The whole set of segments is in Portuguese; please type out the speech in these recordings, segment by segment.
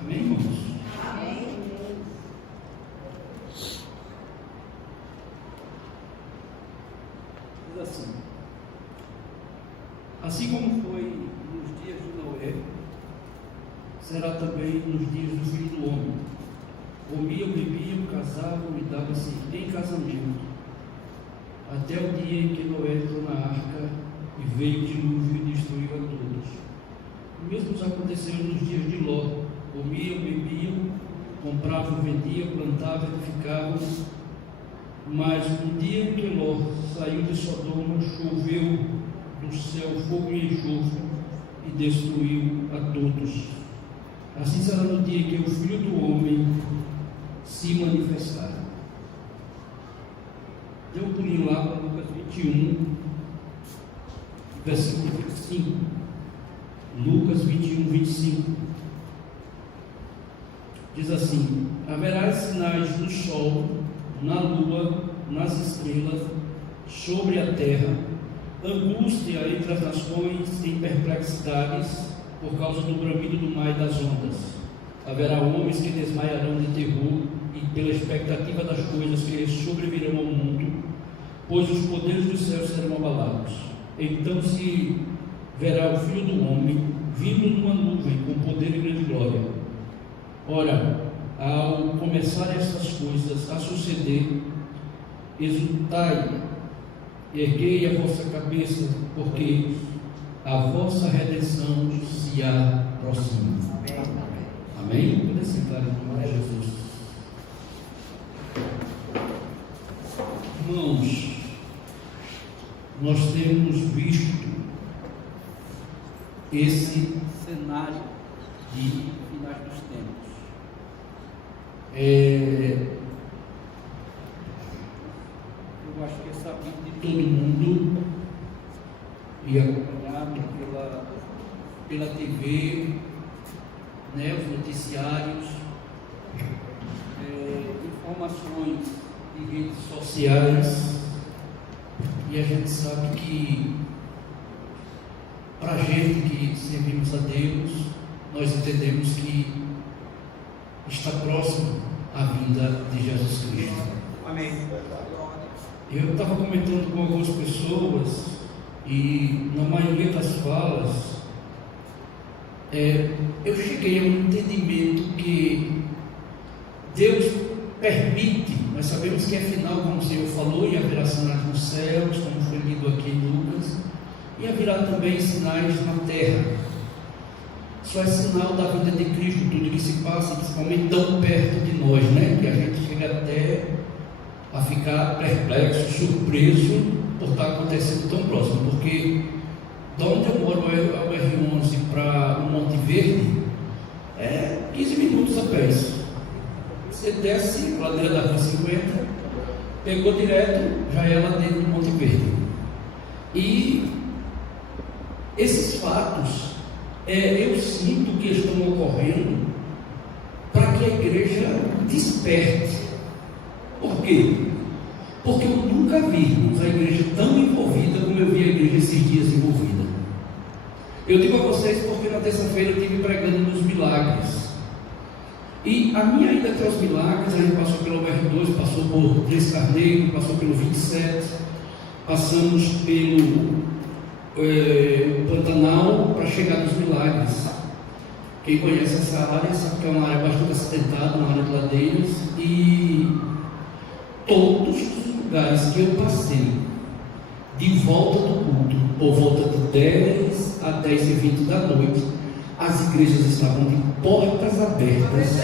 Amém, irmãos? Amém. Diz assim como foi nos dias de Noé, será também nos dias do Filho do Homem. Comiam, bebiam, casavam e davam-se em casamento, até o dia em que Noé entrou na arca e veio o dilúvio e destruiu a todos. O mesmo aconteceu nos dias de Ló. Comiam, bebiam, compravam, vendiam, plantavam, edificavam. Mas no dia em que Ló saiu de Sodoma, choveu do céu fogo e enxofre e destruiu a todos. Assim será no dia em que o Filho do Homem se manifestar. Dê um pulinho lá para Lucas 21, versículo 25. Lucas 21, 25. Diz assim: haverá sinais no sol, na lua, nas estrelas, sobre a terra, angústia entre as nações em perplexidades, por causa do bramido do mar e das ondas. Haverá homens que desmaiarão de terror e pela expectativa das coisas que sobrevirão ao mundo, pois os poderes dos céus serão abalados. Então se verá o Filho do Homem vindo numa nuvem com poder e grande glória. Ora, ao começar essas coisas a suceder, exultai, erguei a vossa cabeça, porque a vossa redenção se aproxima. Amém? Pode sentar em nome de Jesus. Irmãos, nós temos visto esse cenário de finais dos tempos. Eu acho que é sabido de todo mundo e acompanhado pela TV, né, os noticiários, informações de redes sociais, e a gente sabe que para a gente que servimos a Deus, nós entendemos que está próximo a vinda de Jesus Cristo. Amém. Eu estava comentando com algumas pessoas e na maioria das falas eu cheguei a um entendimento que Deus permite. Nós sabemos que afinal, como o Senhor falou, e haverá sinais nos céus, como foi lido aqui em Lucas, e haverá também sinais na terra. Só é sinal da vinda de Cristo, tudo que se passa, principalmente tão perto de nós, né? Que a gente chega até a ficar perplexo, surpreso por estar acontecendo tão próximo. Porque de onde eu moro, ao R11 para o Monte Verde, é 15 minutos a pé. Você desce a ladeira da Rua 50, pegou direto, já é lá dentro do Monte Verde. E esses fatos, eu sinto que estão ocorrendo para que a igreja desperte. Por quê? Porque eu nunca vi a igreja tão envolvida como eu vi a igreja esses dias envolvida. Eu digo a vocês porque na terça-feira eu estive pregando nos milagres. E a minha ida até os milagres, a gente passou pelo R2, passou por Três Carneiro, passou pelo 27, passamos pelo Pantanal para chegar nos milagres. Quem conhece essa área sabe que é uma área bastante acidentada, uma área de ladeiras, e todos os lugares que eu passei de volta do culto, por volta de 10 a 10h20 da noite, as igrejas estavam de portas abertas,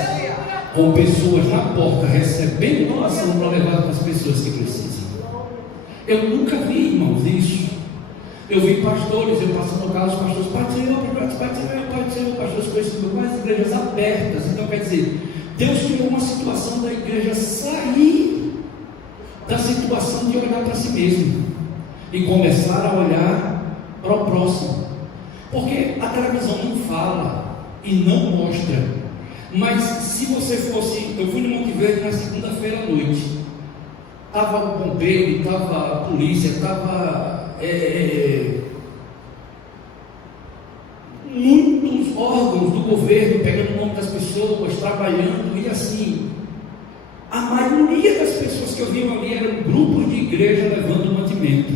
com pessoas na porta recebendo doação para levar para as pessoas que precisam. Eu nunca vi, irmãos, isso. Eu vi pastores, eu passo no carro, os pastores, Pai do Senhor, pastores conhecidos, mas igrejas abertas. Então quer dizer, Deus criou uma situação da igreja sair da situação de olhar para si mesmo e começar a olhar para o próximo. Porque a televisão não fala e não mostra. Mas se você fosse, eu fui no Monte Verde na segunda-feira à noite, estava o bombeiro, estava a polícia, estava muitos órgãos do governo pegando o nome das pessoas, trabalhando, e assim, a maioria das pessoas que eu vi ali eram grupos de igreja levando mantimento.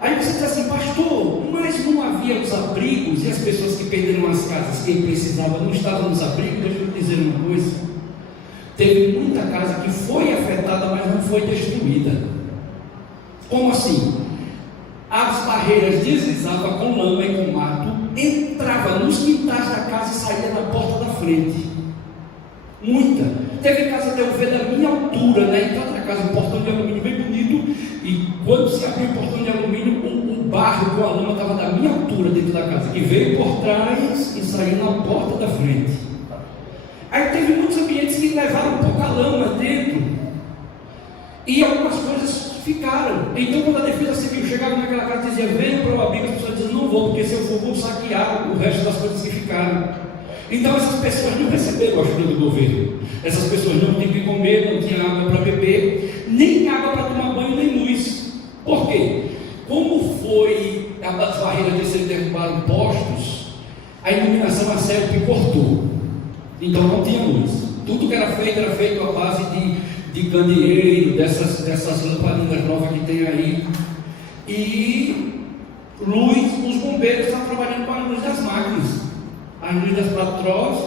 Aí você diz assim, pastor, mas não havia os abrigos e as pessoas que perderam as casas, quem precisava não estavam nos abrigos? Deixa eu dizer uma coisa, teve muita casa que foi afetada, mas não foi destruída. Como assim? As barreiras deslizavam com lama e com mato, entrava nos quintais da casa e saía da porta da frente. Muita. Teve casa até eu ver da minha altura, na entrada da casa, um portão de alumínio bem bonito, e quando se abriu o portão de alumínio, o barro com a lama estava da minha altura dentro da casa, que veio por trás e saiu na porta da frente. Aí teve muitos ambientes que levaram pouca lama dentro, e algumas coisas ficaram. Então, quando a defesa civil chegava naquela casa e dizia, venha para o abrigo, as pessoas diziam, não vou, porque se eu for, vou saquear o resto das coisas que ficaram. Então, essas pessoas não receberam a ajuda do governo. Essas pessoas não tinham que comer, não tinham água para beber, nem água para tomar banho, nem luz. Por quê? Como foi as barreiras de serem derrubaram postos, a iluminação a céu que cortou. Então, não tinha luz. Tudo que era feito à base de candeeiro, dessas lamparinas novas que tem aí. E luz, os bombeiros estavam trabalhando com a luz das máquinas. A luz das patroas,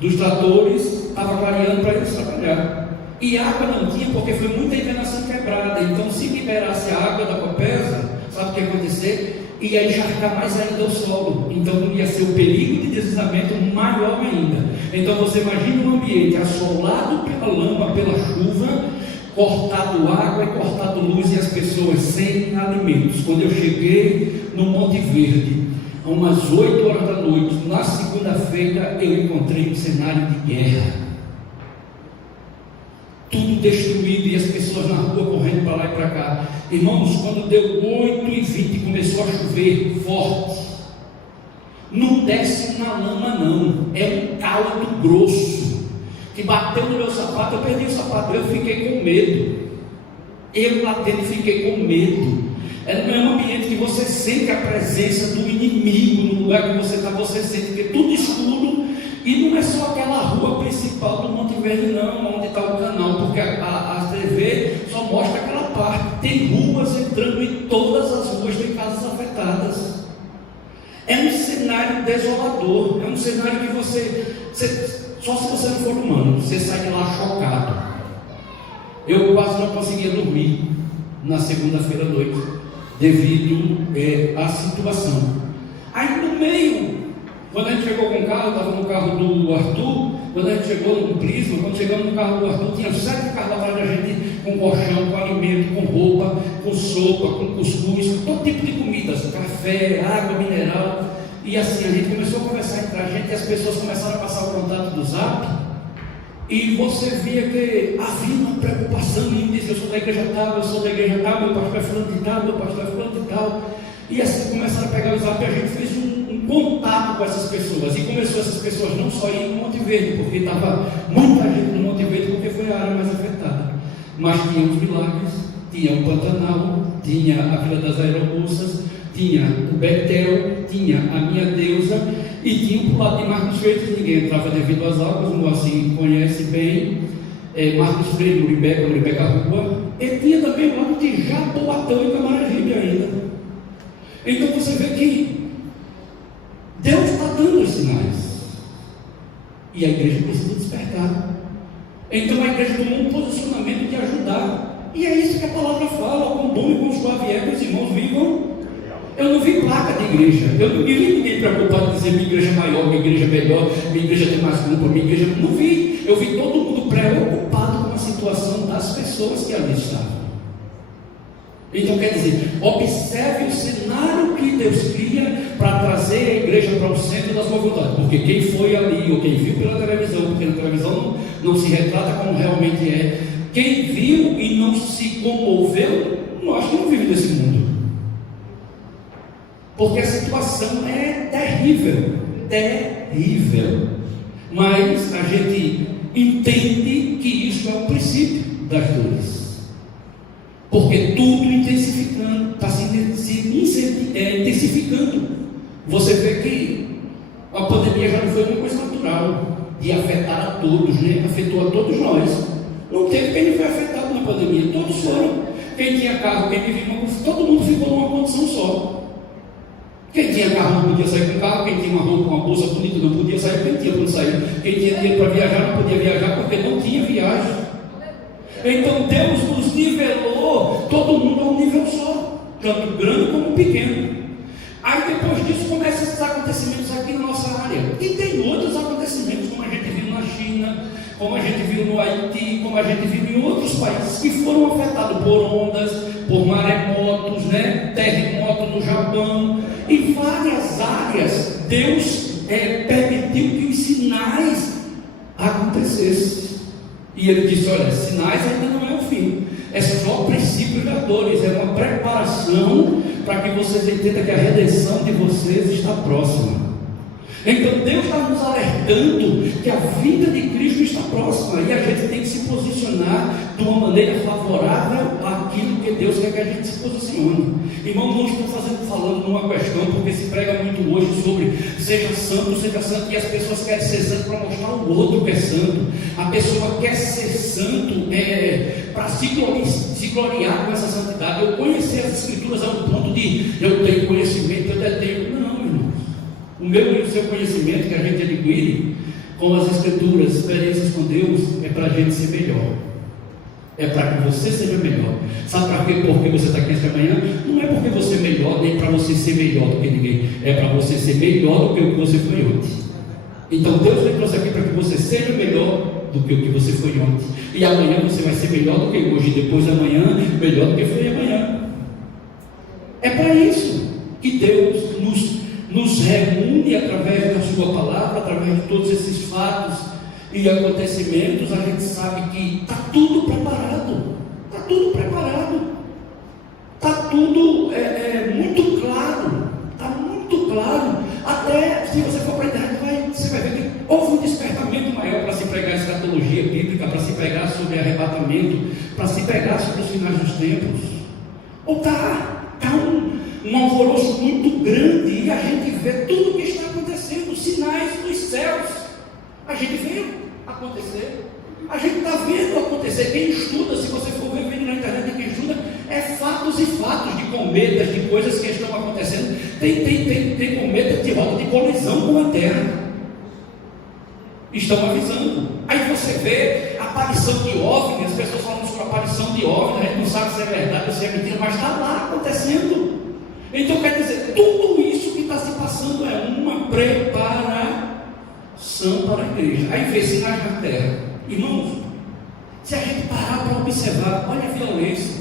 dos tratores, estava clareando para eles trabalhar. E água não tinha, porque foi muita enganação quebrada. Então, se liberasse a água da Copesa, sabe o que ia acontecer? Ia encharcar mais ainda o solo. Então, ia ser o perigo de deslizamento maior ainda. Então, você imagina um ambiente assolado pela lama, pela chuva, cortado água e cortado luz, e as pessoas sem alimentos. Quando eu cheguei no Monte Verde, umas 8 horas da noite, na segunda-feira, eu encontrei um cenário de guerra, tudo destruído e as pessoas na rua correndo para lá e para cá. Irmãos, quando deu 8h20, começou a chover forte. Não desce na lama não, é um caldo grosso que bateu no meu sapato. Eu perdi o sapato, eu fiquei com medo. Eu lá dentro fiquei com medo. Não é um ambiente que você sente a presença do inimigo no lugar que você está, você sente que é tudo escuro, e não é só aquela rua principal do Monte Verde não, onde está o canal, porque a TV só mostra aquela parte. Tem ruas entrando em todas as ruas, tem casas afetadas. É um cenário desolador, é um cenário que você só se você não for humano, você sai de lá chocado. Eu quase não conseguia dormir na segunda-feira à noite, devido à situação. Aí no meio, quando a gente chegou com o carro, estava no carro do Arthur, quando a gente chegou no Prisma, quando chegamos no carro do Arthur, tinha 7 carros atrás da gente, com colchão, com alimento, com roupa, com sopa, com cuscuz, com todo tipo de comidas, café, água mineral. E assim, a gente começou a conversar entre a gente, e as pessoas começaram a passar o contato do Zap, e você via que havia uma preocupação em dizer, eu sou da igreja tal, eu sou da igreja tal, meu pastor é fulano de tal, meu pastor é fulano de tal. E assim começaram a pegar o Zap, e a gente fez um contato com essas pessoas, e começou essas pessoas não só ir no Monte Verde, porque estava muita gente no Monte Verde, porque foi a área mais afetada, mas tinha os milagres, tinha o Pantanal, tinha a Vila das Aeromoças, tinha o Betel, tinha a Minha Deusa, e tinha o lado de Marcos Freire, que ninguém entrava devido às águas, o assim conhece bem, Marcos Freire, Uribeca Rua, e tinha também o lado de Jaboatão e Camaragibe ainda. Então você vê que Deus está dando os sinais, e a igreja precisa despertar. Então a igreja tomou um posicionamento de ajudar, e é isso que a palavra fala: com bom e com suave é que os irmãos vivam. Eu não vi placa de igreja, eu não vi ninguém preocupado em dizer minha igreja é maior, minha igreja é melhor, minha igreja tem mais grupo, minha igreja. Não vi, eu vi todo mundo preocupado com a situação das pessoas que ali estavam. Então quer dizer, observe o cenário que Deus cria para trazer a igreja para o centro da sua vontade, porque quem foi ali, ou quem viu pela televisão, porque na televisão não se retrata como realmente é, quem viu e não se comoveu, nós que não vivemos desse mundo. Porque a situação é terrível, mas a gente entende que isso é o princípio das dores, porque tudo intensificando, está se intensificando. Você vê que A pandemia já não foi uma coisa natural de afetar a todos, né? Afetou a todos nós. Não teve quem não foi afetado na pandemia, todos foram. Quem tinha carro, quem vivia, todo mundo ficou numa condição só. Quem tinha carro não podia sair com carro, quem tinha uma roupa, uma bolsa bonita não podia sair, quem tinha para sair. Quem tinha dinheiro para viajar não podia viajar porque não tinha viagem. Então Deus nos nivelou, todo mundo a um nível só, tanto grande como pequeno. Aí depois disso começam esses acontecimentos aqui na nossa área. E tem outros acontecimentos, como a gente viu na China, como a gente viu no Haiti, como a gente viu em outros países que foram afetados por ondas, por maremotos, né? Terremoto no Japão. Em várias áreas, Deus permitiu que os sinais acontecessem. E Ele disse: olha, sinais ainda não é o fim, é só princípios da dores, é uma preparação para que vocês entendam que a redenção de vocês está próxima. Então Deus está nos alertando que a vinda de Cristo está próxima e a gente tem que se posicionar de uma maneira favorável àquilo que Deus quer que a gente se posicione. Irmão, não estou falando numa questão, porque se prega muito hoje sobre seja santo, e as pessoas querem ser santo para mostrar ao outro que é santo. A pessoa quer ser santo para se gloriar com essa santidade. Eu conheci as Escrituras a um ponto de eu tenho conhecimento, eu detenho. Não, irmão. O meu e o seu conhecimento que a gente adquire com as Escrituras, experiências com Deus, é para a gente ser melhor. É para que você seja melhor. Sabe para quê? Porque você está aqui esta manhã? Não é porque você é melhor, nem para você ser melhor do que ninguém. É para você ser melhor do que o que você foi ontem. Então Deus me trouxe aqui para que você seja melhor do que o que você foi ontem. E amanhã você vai ser melhor do que hoje. E depois amanhã, melhor do que foi amanhã. É para isso que Deus nos reúne através da sua palavra, através de todos esses fatos e acontecimentos. A gente sabe que está tudo preparado, está tudo preparado, está tudo muito claro, está muito claro. Até se você for para a internet, você vai ver que houve um despertamento maior para se pregar escatologia bíblica, para se pregar sobre arrebatamento, para se pregar sobre os finais dos tempos. Ou está um alvoroço muito grande e a gente vê tudo o que está acontecendo, sinais dos céus. A gente vê acontecer, a gente está vendo acontecer. Quem estuda, se você for ver vídeo na internet, quem estuda, é fatos e fatos de cometas, de coisas que estão acontecendo. Tem cometas de rota de colisão com a Terra. Estão avisando. Aí você vê a aparição de OVNI, as pessoas falam sobre a aparição de OVNI, a gente não sabe se é verdade ou se é mentira, mas está lá acontecendo. Então quer dizer, tudo isso que está se passando é uma preparação para a igreja. Aí vê sinais na terra. Irmãos, se a gente parar para observar, olha a violência.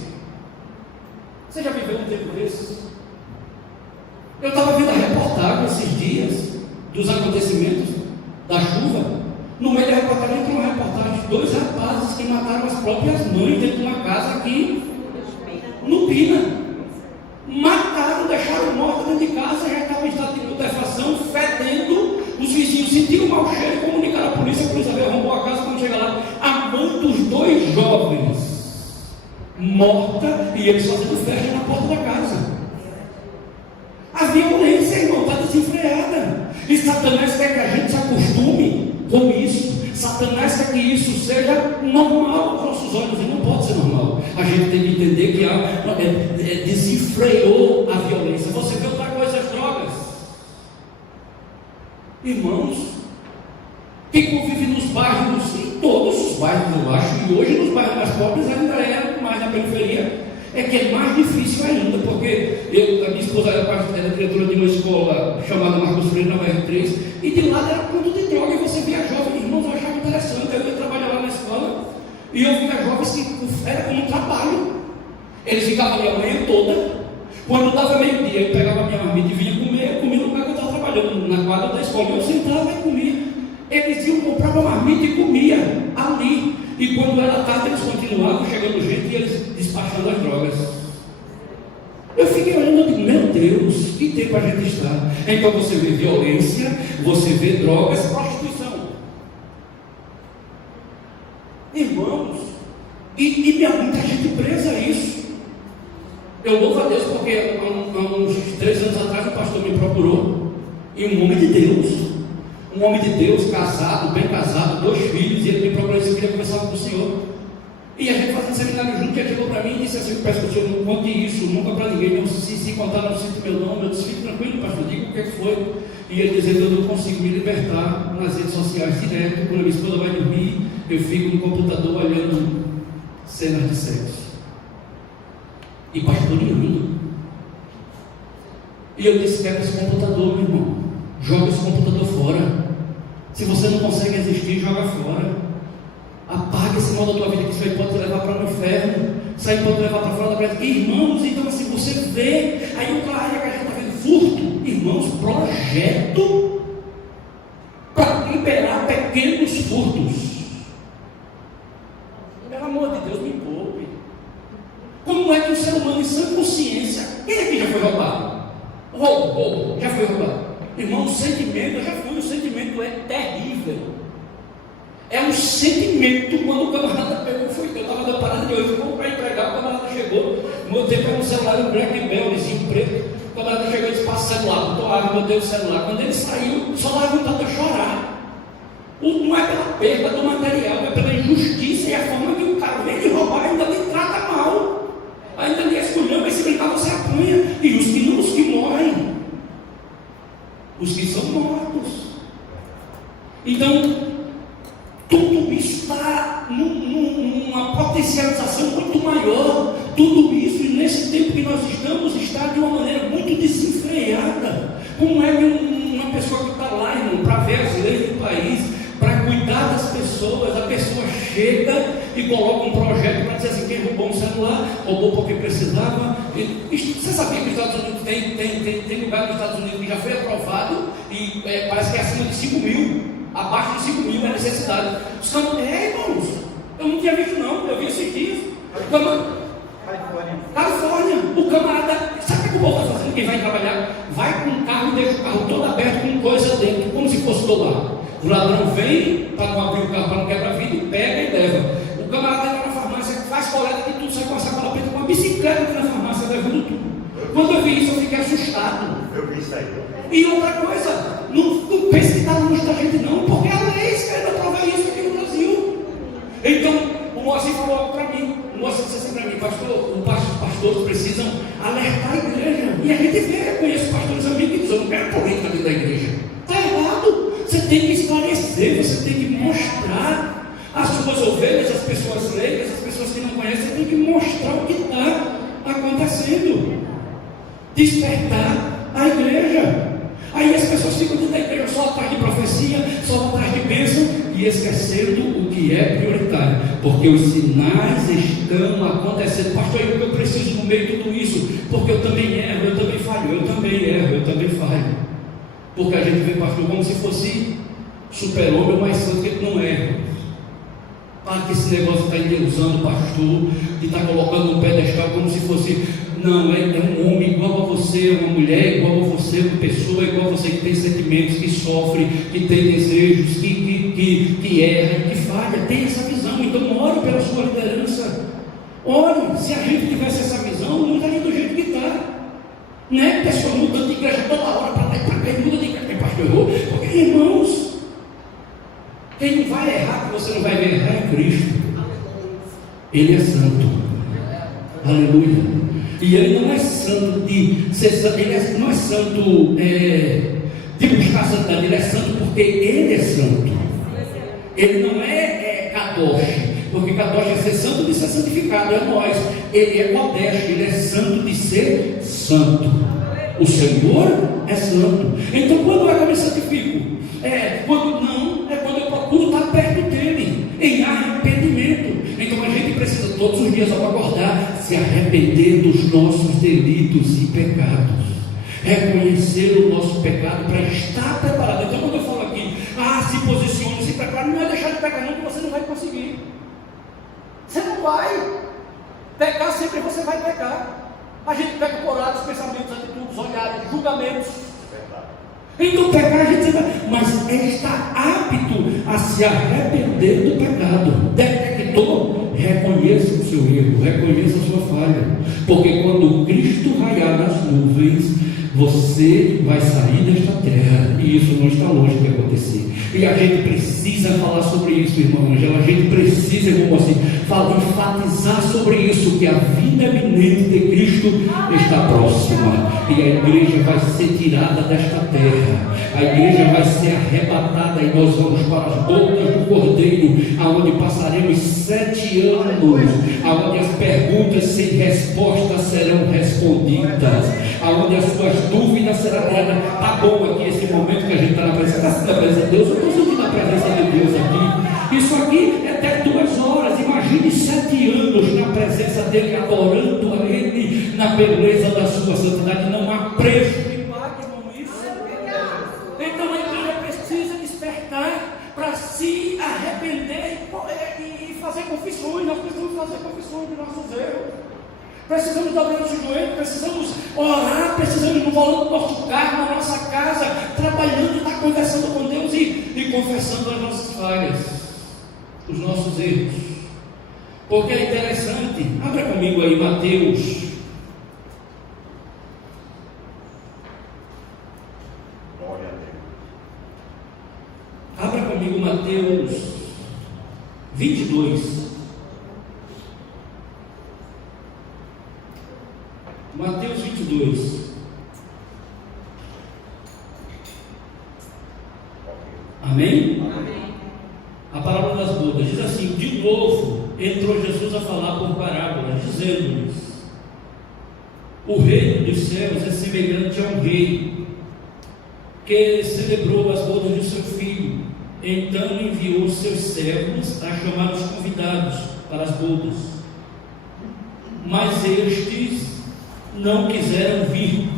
Você já viveu um tempo desses? Eu estava vendo a reportagem esses dias dos acontecimentos da chuva. No meio da reportagem tem uma reportagem de 2 rapazes que mataram as próprias mães dentro de uma casa aqui no Pina. Mataram, deixaram morta dentro de casa, já estava em estado de putrefação, fedendo. Os vizinhos sentiram um mau cheiro, comunicaram à polícia veio, arrombou a casa. Quando chega lá, a mãe dos 2 jovens morta e eles fazendo festa na porta da casa. A violência, irmão, está desenfreada. E Satanás quer que a gente se acostume com isso. Satanás quer que isso seja normal aos nossos olhos, e não pode ser normal. A gente tem que entender que desenfreou a violência. Você vê outra coisa, as drogas. Irmãos, quem convive nos bairros, em todos os bairros eu acho, e hoje nos bairros mais pobres ainda é mais na periferia, é que é mais difícil ainda, porque a minha esposa era diretora de uma escola chamada Marcos Freire, na UR3, e de lá era ponto de droga, e você via jovens, irmãos, eu achava interessante. Eu ia trabalhar lá na escola, e eu via jovens que era como um trabalho. Eles ficavam ali a manhã toda. Quando dava meio-dia, eu pegava a minha marmita e vinha comer. Eu comia no lugar que eu estava trabalhando, na quadra da escola. Eu sentava e comia. Eles iam comprar uma marmita e comia ali. E quando era tarde, eles continuavam chegando gente e eles despachando as drogas. Eu fiquei olhando e digo, meu Deus, que tempo a gente está. Então você vê violência, você vê drogas, prostituição. Irmãos, e muita gente presa a isso. Eu louvo a Deus porque há uns 3 anos atrás o pastor me procurou, e um homem de Deus, um homem de Deus, casado, bem casado, 2 filhos, e ele me procurou e disse que queria conversar com o senhor. E a gente fazendo seminário junto, e ele chegou para mim e disse assim: eu peço que o senhor não conte isso, nunca para ninguém, não, se contar não sinto meu nome. Eu disse: fique tranquilo, pastor, diga o que foi. E ele dizendo: eu não consigo me libertar nas redes sociais direto, quando a minha esposa vai dormir, eu fico no computador olhando cenas de sexo. E pastoreando. E eu disse: pega esse computador, meu irmão, joga esse computador fora. Se você não consegue resistir, joga fora. Apaga esse mal da tua vida, que isso aí pode te levar para o inferno. Isso aí pode te levar para fora da presença. Irmãos, então assim, você vê, aí outra área que a gente está vendo, furto. Irmãos, projeto para liberar pequenos furtos. Pelo amor de Deus, me poupe. Como é que o ser humano em sã consciência, quem aqui já foi roubado? Roubo, já foi roubado. Irmão, o sentimento, eu já fui, o sentimento é terrível. É um sentimento quando o camarada pegou, eu estava na parada de hoje, vamos para entregar, o camarada chegou, meu tempo era um celular, um Blackberryzinho preto, o camarada chegou e disse: passa o celular, botou água, botei o celular. Quando ele saiu, só lá vontade de chorar. Não é pela perda do material, é pela injustiça e a forma que o cara vem de roubar, ainda lhe trata mal, ainda lhe escolheu, mas se brincar você apanha. E os que não, os que morrem, os que são mortos. Então, tudo isso está numa potencialização muito maior. Tudo isso, e nesse tempo que nós estamos, está de uma maneira muito desenfreada. Como é que uma pessoa que está lá, irmão, para ver as leis do país, para cuidar das pessoas, a pessoa chega e coloca um projeto para dizer assim: quem roubou um celular, roubou porque precisava. Você sabia que os Estados Unidos tem lugar nos Estados Unidos que já foi aprovado e parece que é acima de 5 mil. Abaixo de 5 mil é necessidade. Os caras, irmãos, eu não tinha visto não, eu vi esses dias. Califórnia, o camarada, sabe o que o povo está fazendo? Quem vai trabalhar, vai com o carro e deixa o carro todo aberto com coisa dentro, como se fosse doar. O ladrão vem para não abrir o carro, para não quebrar vidro, pega e leva. O camarada entra na farmácia, faz coleta de tudo, sai com a sacola preta, com uma bicicleta na farmácia, levando tudo. Quando eu vi isso, eu fiquei assustado. Eu vi isso aí. E outra coisa, não pense que está longe da gente não, porque a lei querendo aprovar isso aqui no Brasil. Então, o Moacir falou algo para mim. O Moacir disse assim para mim: pastor, os pastores precisam alertar a igreja. E a gente vê, eu conheço pastores amigos que dizem: eu não quero política dentro da igreja. Está errado. Você tem que esclarecer, você tem que mostrar às suas ovelhas, às pessoas leigas, às pessoas que não conhecem, você tem que mostrar o que está acontecendo. Despertar a igreja. Aí as pessoas ficam dentro da igreja só atrás de profecia, só atrás de bênção, e esquecendo o que é prioritário, porque os sinais estão acontecendo. Pastor, eu preciso no meio de tudo isso, porque eu também erro, eu também falho, eu também erro, eu também falho. Porque a gente vê pastor como se fosse super-homem ou mais santo, que ele não erra. Para que esse negócio está endeusando o pastor, que está colocando no pedestal como se fosse. Não, é um homem igual a você, uma mulher igual a você, uma pessoa igual a você, que tem sentimentos, que sofre, que tem desejos, que erra, que falha. Tem essa visão. Então ore pela sua liderança. Ore. Se a gente tivesse essa visão, não estaria do jeito que está. Não é pessoa mudando de igreja toda hora, para lá e para cá, e muda de igreja. Tem pastor errou. Porque, irmãos, quem não vai errar, que você não vai ver errar, é Cristo. Ele é santo. Aleluia. E ele não é santo de ser santo, ele não é santo de buscar santidade, ele é santo porque ele é santo. Ele não é kadosh, porque kadosh é ser santo de ser santificado, é nós. Ele é kodesh, ele é santo de ser santo. O Senhor é santo. Então quando é que eu me santifico? Quando eu procuro estar perto dele, em arrependimento. Então a gente precisa todos os dias, ao acordar, se arrepender dos nossos delitos e pecados, reconhecer o nosso pecado para estar preparado. Então quando eu falo aqui, se posicione, se prepare, não é deixar de pecar não, que você não vai conseguir. Você não vai pecar, sempre você vai pecar. A gente peca por atos, pensamentos, atitudes, olhares, julgamentos. Então pecar a gente vai, mas ele está apto a se arrepender do pecado. Detectou, reconheça o seu erro, reconheça a sua falha, porque quando Cristo raiar nas nuvens, Você vai sair desta terra, e isso não está longe de acontecer. E a gente precisa falar sobre isso, irmão Angela. A gente precisa, irmão, assim, enfatizar sobre isso, que a vida eminente de Cristo está próxima. E a igreja vai ser tirada desta terra. A igreja vai ser arrebatada e nós vamos para as bodas do Cordeiro, aonde passaremos 7 anos, aonde as perguntas sem resposta serão respondidas, aonde as suas dúvidas serão tiradas. Está bom aqui esse momento que a gente está na presença de Deus. Eu estou sentindo a presença de Deus aqui. Isso aqui é até 2 horas. Imagine 7 anos na presença dele, adorando a ele na beleza da sua santidade. Não há preço que pague, irmão, isso. Então a igreja precisa despertar para se arrepender e fazer confissões. Nós precisamos fazer confissões de nossos erros. Precisamos dobrar os joelhos, precisamos orar, precisamos no volante do nosso carro, na nossa casa, trabalhando, estar conversando com Deus e confessando as nossas falhas, os nossos erros. Porque é interessante, abra comigo aí Mateus. Abra comigo Mateus 22. Mateus 22. Amém? Amém? A parábola das bodas diz assim: de novo entrou Jesus a falar por parábolas, dizendo-lhes: o reino dos céus é semelhante a um rei que celebrou as bodas de seu filho. Então enviou seus servos a chamar os convidados para as bodas, mas estes não quiseram vir.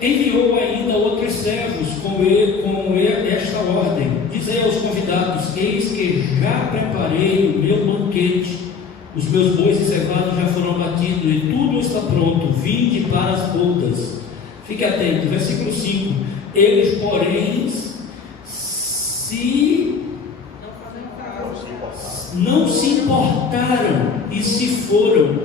Enviou ainda outros servos com esta ordem: dizei aos convidados: eis que já preparei o meu banquete, os meus bois e cevados já foram abatidos e tudo está pronto, vinde para as bodas. Fique atento, versículo 5: eles, porém, não se importaram e se foram,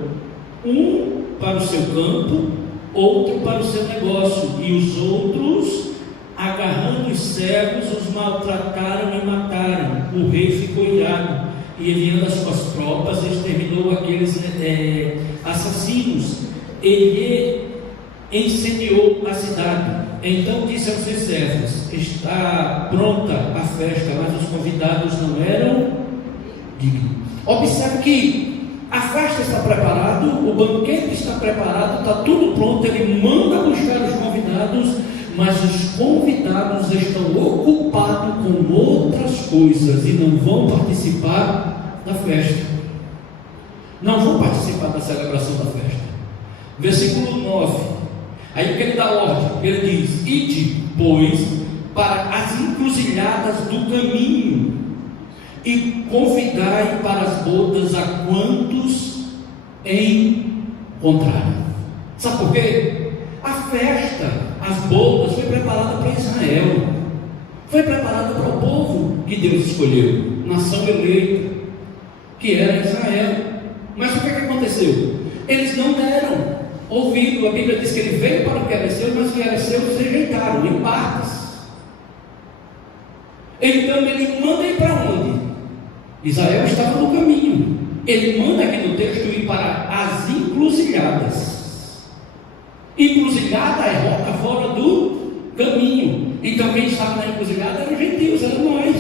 um para o seu campo, outro para o seu negócio, e os outros, agarrando os servos, os maltrataram e mataram. O rei ficou irado e, enviando as suas tropas, exterminou aqueles assassinos. Ele incendiou a cidade. Então disse aos seus servos: está pronta a festa, mas os convidados não eram dignos. Observe que a festa está preparada, o banquete está preparado, está tudo pronto. Ele manda buscar os convidados, mas os convidados estão ocupados com outras coisas e não vão participar da festa, não vão participar da celebração da festa. Versículo 9, aí que ele dá ordem, ele diz: ide, pois, para as encruzilhadas do caminho e convidai para as bodas a quantos encontrarem. Sabe por quê? A festa, as bodas, foi preparada para Israel, foi preparada para o povo que Deus escolheu, nação eleita, que era Israel. Mas o que aconteceu? Eles não deram ouvido. A Bíblia diz que ele veio para o que era seu, mas os que eram seus rejeitaram, em partes. Então ele manda ir para onde? Israel estava no caminho. Ele manda aqui no texto ir para as encruzilhadas. Encruzilhada é rota fora do caminho. Então quem estava na encruzilhada eram os gentios, eram nós.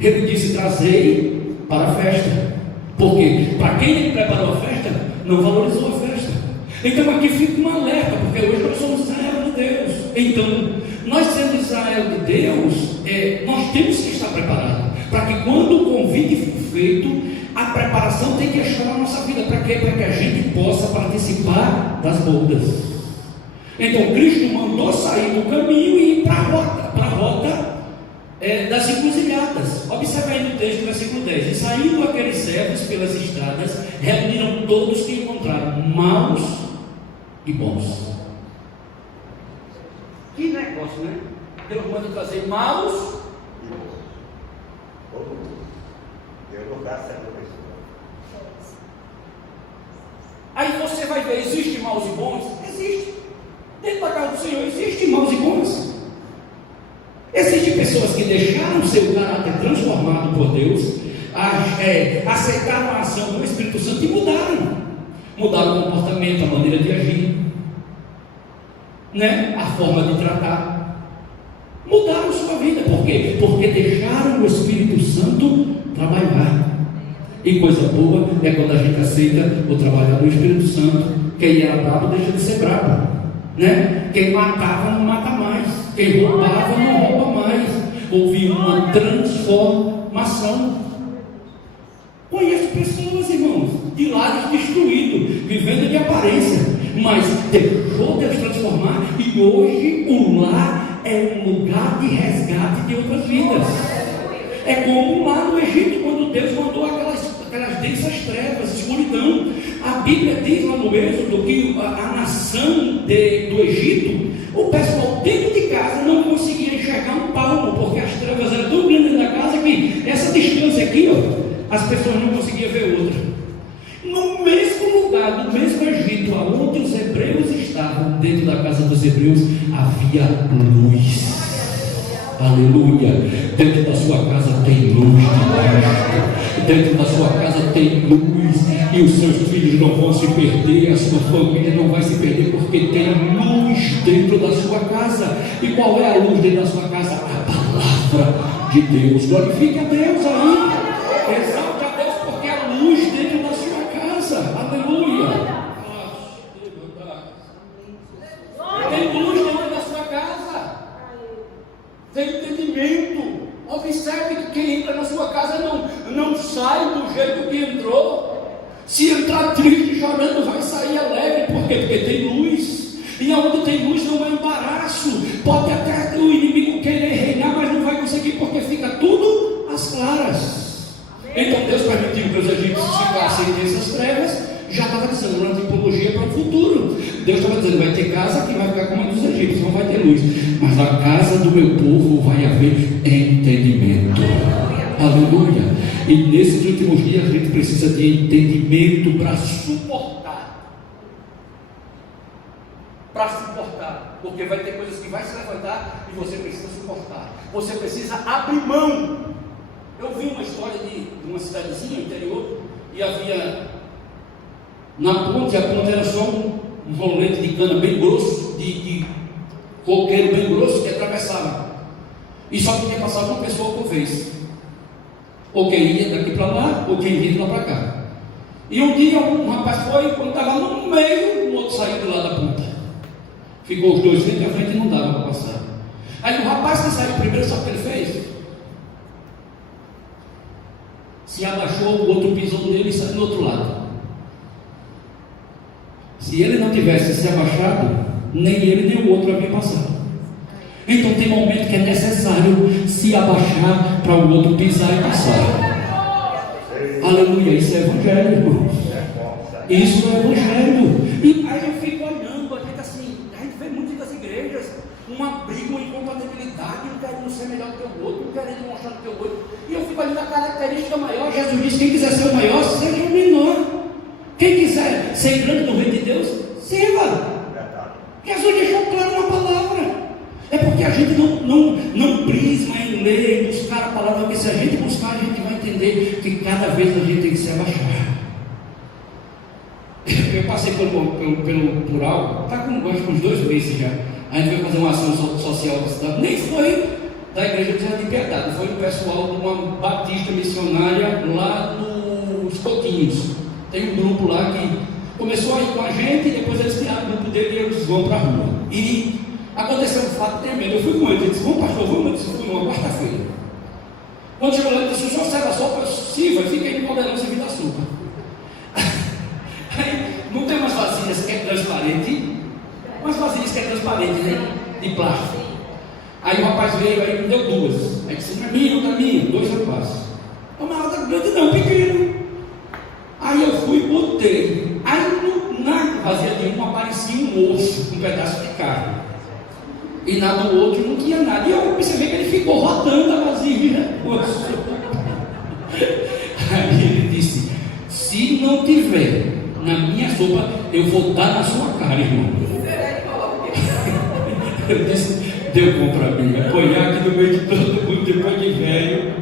Ele disse: trazei para a festa. Porque para quem ele preparou a festa, não valorizou a festa. Então aqui fica um alerta, porque hoje nós somos Israel de Deus. Então, nós sendo Israel de Deus, nós temos que estar preparados, para que quando o convite for feito, a preparação tem que estar na nossa vida. Para quê? Para que a gente possa participar das bodas. Então Cristo mandou sair do caminho e ir para a rota das encruzilhadas. Observe aí no texto, versículo 10: e saindo aqueles servos pelas estradas, reuniram todos que encontraram, maus e bons. Que negócio, né? Deus manda trazer maus e bons. Todo mundo. Deus não dá certo pessoa. Aí você vai ver: existe maus e bons? Existe. Dentro da casa do Senhor existem maus e bons. Existem pessoas que deixaram seu caráter transformado por Deus, aceitaram a ação do Espírito Santo e mudaram o comportamento, a maneira de agir, né? A forma de tratar, mudaram sua vida. Por quê? Porque deixaram o Espírito Santo trabalhar. E coisa boa é quando a gente aceita o trabalho do Espírito Santo. Quem era bravo deixa de ser bravo, né? Quem matava não mata mais, quem roubava não rouba mais. Houve uma transformação. Conheço pessoas, irmãos, de lares destruídos, vivendo de aparência, mas deixou Deus transformar, e hoje o lar é um lugar de resgate de outras vidas. É como lá no Egito, quando Deus mandou aquelas densas trevas, escuridão. A Bíblia diz lá no Êxodo que a nação do Egito, o pessoal dentro de casa não conseguia enxergar um palmo, porque as trevas eram tão grandes dentro da casa que essa distância aqui, as pessoas não conseguiam ver outra. No mesmo lugar, no mesmo Egito, onde os hebreus estavam, dentro da casa dos hebreus, havia luz. Aleluia. Dentro da sua casa tem luz de Cristo. Dentro da sua casa tem luz, e os seus filhos não vão se perder, a sua família não vai se perder, porque tem luz dentro da sua casa. E qual é a luz dentro da sua casa? A palavra de Deus. Glorifique a Deus aí, exalte a Deus, porque há luz dentro da sua casa. Aleluia. Tem luz dentro da sua casa, tem entendimento. Observe que quem entra na sua casa não sai do jeito que entrou. Se entrar triste, chorando, vai sair alegre. Por quê? Porque tem luz. E onde tem luz não é embaraço. Pode até o inimigo querer reinar, mas não vai conseguir, porque fica tudo às claras. Então Deus permitiu que os egípcios ficassem nessas trevas. Já estava dizendo uma tipologia para o futuro. Deus estava dizendo: vai ter casa que vai ficar como a dos egípcios, não vai ter luz, mas na casa do meu povo vai haver entendimento. Aleluia. E nesses últimos dias a gente precisa de entendimento para suportar. Porque vai ter coisas que vai se levantar e você precisa suportar. Você precisa abrir mão. Eu vi uma história de uma cidadezinha interior, e havia na ponte, a ponte era só um rolete de cana bem grosso, de coqueiro bem grosso, que atravessava, e só podia passar uma pessoa por vez, ou quem ia daqui para lá, ou quem vinha de lá para cá. E um dia um rapaz foi, quando estava no meio, o outro saiu do lado da ponta, ficou os dois frente a frente e não dava para passar. Aí o rapaz que saiu primeiro, sabe o que ele fez? Se abaixou, o outro pisou nele e saiu do outro lado. Se ele não tivesse se abaixado, nem ele nem o outro havia passado. Então tem momento que é necessário se abaixar para o outro pisar e passar. Aleluia, isso é evangelho, irmãos. Isso é evangelho. E aí eu fico olhando, a gente vê muito das igrejas, uma briga, uma incompatibilidade, um querendo ser melhor que o outro, um querendo mostrar que o outro. E eu fico olhando a característica maior. Jesus disse: quem quiser ser o maior, seja o menor. Quem quiser ser grande no reino de Deus, sirva. Jesus deixou claro na palavra. É porque a gente não prisma em ler, em buscar a palavra, porque se a gente buscar, a gente vai entender que cada vez a gente tem que se abaixar. Eu passei por algo, está com uns 2 meses já. A gente foi fazer uma ação social da cidade, nem foi da igreja de Jardim Piedade, foi do pessoal de uma batista missionária lá nos Coquinhos. Tem um grupo lá que começou a ir com a gente, e depois eles tiraram o grupo dele e eles vão para a rua. E aconteceu um fato tremendo. Eu fui com ele, ele disse: vamos, pastor, vamos. Eu disse: fui numa quarta-feira. Quando chegou lá, ele disse: o senhor serve a sopa? Sim, fica aí no caldeirão servindo a sopa. Aí, não tem umas vasilhas que é transparente? Umas vasilhas que é transparente, né? De plástico. Aí o rapaz veio, aí me deu 2. Aí disse: não é minha, outra minha. 2 rapazes. Uma outra grande, não, pequeno. Aí eu fui e botei. Aí na vazia de uma aparecia um osso, um pedaço de carne. E na do outro não tinha nada. E eu percebi que ele ficou rodando a vasilha, né? Aí ele disse: se não tiver na minha sopa, eu vou dar na sua cara, irmão. Eu disse, deu bom para mim, apanhar aqui no meio de todo mundo, depois de velho.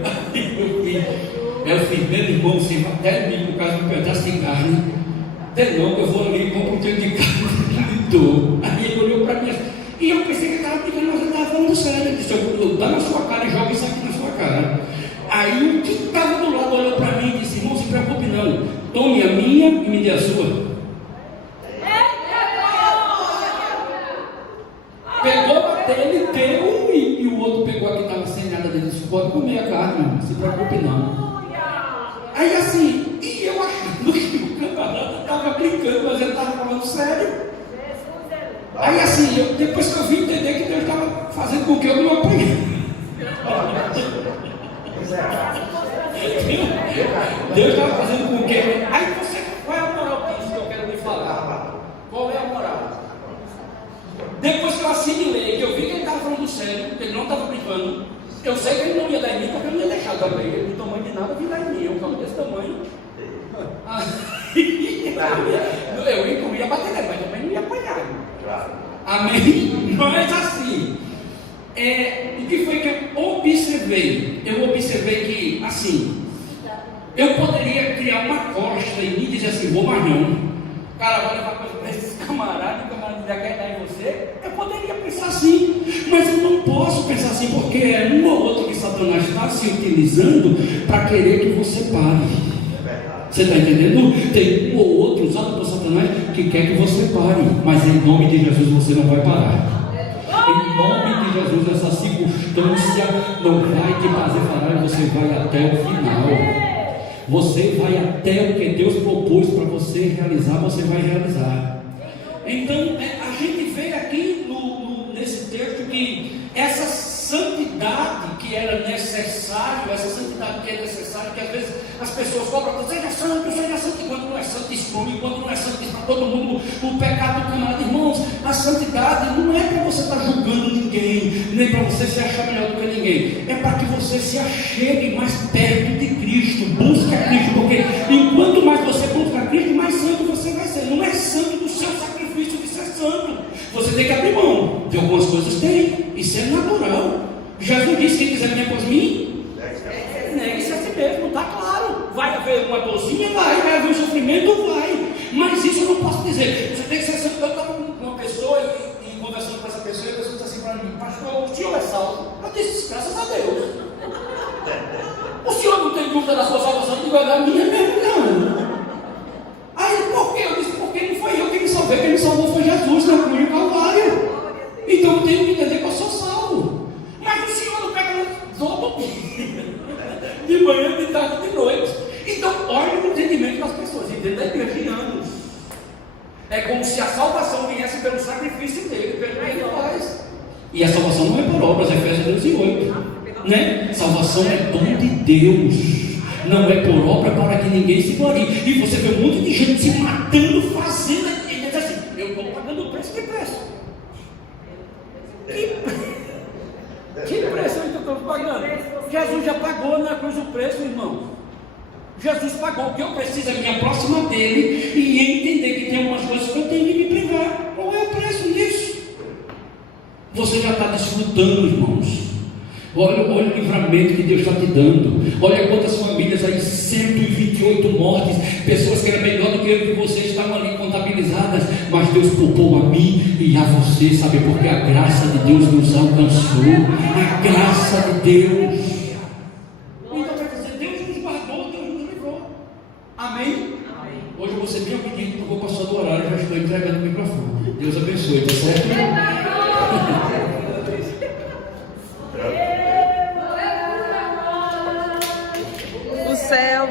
Eu fiz, meu irmão, você vai até mim por causa de um pedaço de carne. Até não, eu vou ali e compro um quilo de carne e dou. Aí ele olhou para mim e eu pensei que ele estava brincando, mas ele estava falando sério. Ele disse, eu dá na sua cara e joga isso aqui na sua cara. Aí o que estava do lado olhou para mim e disse, irmão, se preocupe não, tome a minha e me dê a sua. Pegou a dele, deu e o outro pegou a que estava sem nada dele. Disse, pode comer a carne, não se preocupe não. Aí assim, e eu achando que o camarada estava brincando, mas ele estava falando sério. Aí assim, depois que eu vim entender que Deus estava fazendo com que eu não apanhasse. Deus estava fazendo com que. Aí você, qual é a moral disso que eu quero lhe falar? Qual é a moral? Depois que eu assimilei, que eu vi que ele estava falando sério, que ele não estava brincando, eu sei que ele não ia dar em mim, porque eu não ia deixar também. Ele do tamanho de nada vir dar em mim, eu falo desse tamanho. Eu não ia bater nele, mas também não ia apanhar. Amém? Mas assim, o que foi que eu observei? Eu observei que, assim, eu poderia criar uma costa e me dizer assim, vou mais não. O cara vai levar coisa para esses camaradas, o camarada já quer dar em você. Eu poderia pensar assim, mas eu não posso pensar assim, porque é um ou outro que Satanás está se utilizando para querer que você pare. Você está entendendo? Tem um ou outro usado por Satanás que quer que você pare, mas em nome de Jesus você não vai parar. Em nome de Jesus, essa circunstância não vai te fazer parar, você vai até o final. Você vai até o que Deus propôs para você realizar, você vai realizar. Então, a gente vê aqui nesse texto que essa santidade que era necessária, essa santidade que é necessária, que às vezes as pessoas cobram, seja santo, e quando não é santo exclui, quando não é santo diz para todo mundo o pecado do camarada. Irmãos, a santidade não é para você estar julgando ninguém, nem para você se achar melhor do que ninguém, é para que você se achegue mais perto de Cristo, busque a Cristo, porque enquanto mais você busca a Cristo, mais santo você vai ser. Não é santo do seu sacrifício de ser santo, você tem que abrir mão de algumas coisas, tem, isso é natural. Jesus disse, quem quiser vir após mim, negue-se a si mesmo, está claro. Vai haver uma dorzinha, vai haver um sofrimento, vai, mas isso eu não posso dizer, você tem que ser santo. Eu estava com uma pessoa e conversando com essa pessoa, e a pessoa disse assim para mim, pastor, o senhor é salvo? Eu disse, graças a Deus. O senhor não tem dúvida da sua salvação? Eu digo, é da minha mesmo, não. Aí, por quê? Eu disse, porque não foi eu que me salvei, quem me salvou foi Jesus na cruz do Calvário. Então eu tenho que entender que eu sou salvo. Mas o senhor não pega todo dia, de manhã, de tarde, de noite. Então, olha o entendimento das pessoas, entende? Da igreja de anos. É como se a salvação viesse pelo sacrifício dele, pelo que ele faz. E a salvação não é por obras, Efésios 2:8. Né? Salvação é dom de Deus, não é por obra para que ninguém se glorie. E você vê um monte de gente se matando, fazendo, e diz assim, eu estou pagando o preço, que preço? Que preço eu estou pagando? Jesus já pagou na cruz o preço, irmão. Jesus pagou. O que eu preciso é me aproximar dele e entender que tem algumas coisas que eu tenho que me privar. Qual é o preço disso? Você já está desfrutando, irmãos. Olha o livramento que Deus está te dando. Olha quantas famílias aí, 128 mortes, pessoas que eram melhor do que eu e você estavam ali contabilizadas, mas Deus poupou a mim e a você, sabe, porque a graça de Deus nos alcançou. A graça de Deus. Então quer dizer, Deus nos guardou, Deus nos livrou. Amém? Hoje você tem um pedido, eu vou passar do horário, já estou entregando o microfone. Deus abençoe, tá certo?